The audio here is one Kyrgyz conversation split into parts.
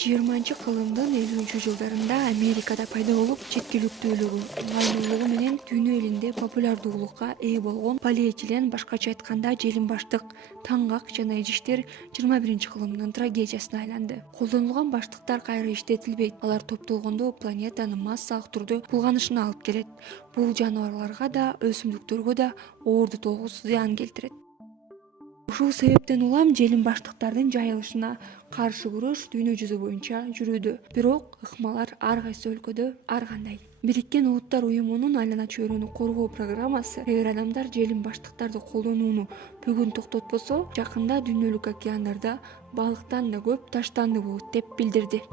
20-кылымдын 50-жылдарында Америкада пайда болуп, четкиликтүүлүгү, ыңгайлуулугу менен дүйнө элинде популярдуулукка ээ болгон полиэтилен, башкача айтканда желим баштык, таңгак жана идиштер 21-кылымдын трагедиясына айланды. Колдонулган баштыктар кайра иштетилбейт. Алар топтолгондо планетанын массалык түрдө булганышына алып келет. Бул жаныбарларга да, өсүмдүктөргө да оордутогус зыян келтирет. Ушул себептен улам желим баштыктардын жайылышына каршы күрөш дүйнө жүзү боюнча жүрүүдө. Бирок ыкмалар ар кайсы өлкөдө ар кандай. Бириккен Улуттар уюмунун айлана чөйрөнү коргоо программасы эгер адамдар желим баштыктарды колдонууну бүгүн токтотпосо, жакында дүйнөлүк океандарда балыктан да көп таштанды болот деп билдирди.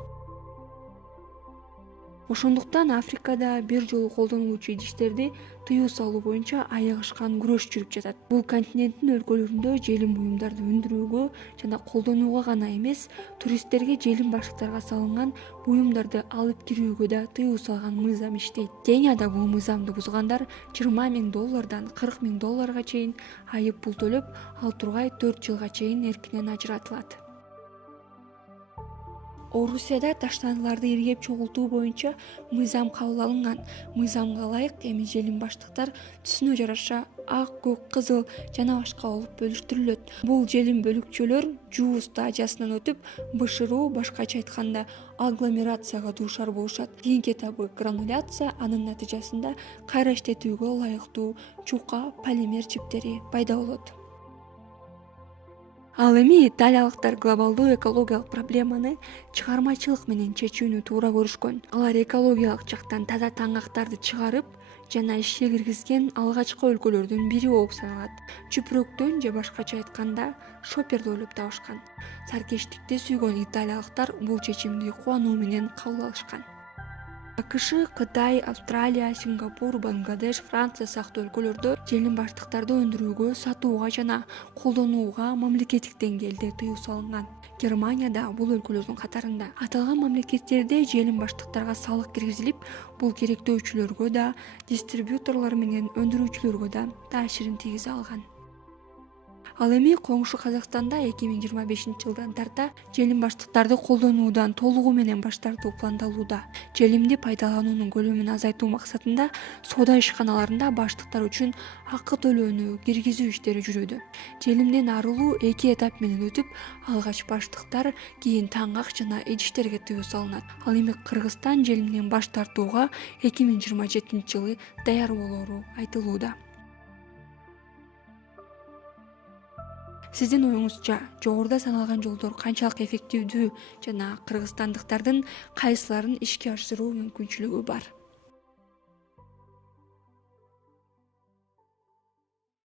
Ошондуктан Африкада бир жолу колдонулуучу идиштерди тыюу салуу боюнча айыгышкан күрөш жүрүп жатат. Бул континенттин өлкөлөрүндө желим буюмдарды өндүрүүгө жана колдонууга гана эмес, туристтерге желим баштыктарга салынган буюмдарды алып кирүүгө да тыюу салган мыйзам иштейт. Кенияда бул мыйзамды бузгандар $20,000 $40,000 чейин айып пул төлөп, ал тургай 4 жылга чейин эркинен ажыратылат. Орусияда таштандыларды иргеп чогултуу боюнча мыйзам кабыл алынган. Мыйзамга ылайык эми желим баштыктар түсүнө жараша ак, көк, кызыл жана башка болуп бөлүштүрүлөт. Бул желим бөлүкчөлөр жуу стадиясынан өтүп, бышыруу, башкача айтканда агломерацияга дуушар болушат. Кийинки этабы грануляция, анын натыйжасында кайра иштетүүгө ылайыктуу чука, полимер чиптери пайда болот. Ал эми италиялыктар глобалдуу экологиялык проблеманы чыгармачылык менен чечүүнү туура көрүшкөн. Алар экологиялык жактан таза таңгактарды чыгарып жана ишке киргизген алгачкы өлкөлөрдүн бири болуп саналат. Чүпүрөктөн же башкача айтканда шоперди ойлоп табышкан. Саркештикти сүйгөн италиялыктар бул чечимди кубануу менен кабыл алышкан. АКШ, Кытай, Австралия, Сингапур, Бангладеш, Франция сыяктуу өлкөлөрдө желим баштыктарды өндүрүүгө, сатууга жана колдонууга мамлекеттик деңгээлде тыюу салынган. Германия да бул өлкөлөрдүн катарында. Аталган мамлекеттерде желим баштыктарга салык киргизилип, бул керектөөчүлөргө да, дистрибьюторлор менен өндүрүүчүлөргө да таасирин тийгизе алган. Ал эми коңшу Казакстанда 2025-жылдан тарта желим баштыктарды колдонуудан толугу менен баш тартуу пландалууда. Желимди пайдалануунун көлөмүн азайтуу максатында соода ишканаларында баштыктар үчүн акы төлөөнү киргизүү иштери жүрүүдө. Желимден арылуу 2 этап менен өтүп, алгач баштыктар, кийин таңгак жана идиштерге тыюу салынат. Ал эми Кыргызстан желимден баш тартууга 2027-жылы даяр болоору айтылууда. Сиздин оюңузча, жогоруда саналган жолдор канчалык эффективдүү жана кыргызстандыктардын кайсыларын ишке ашыруу мүмкүнчүлүгү бар?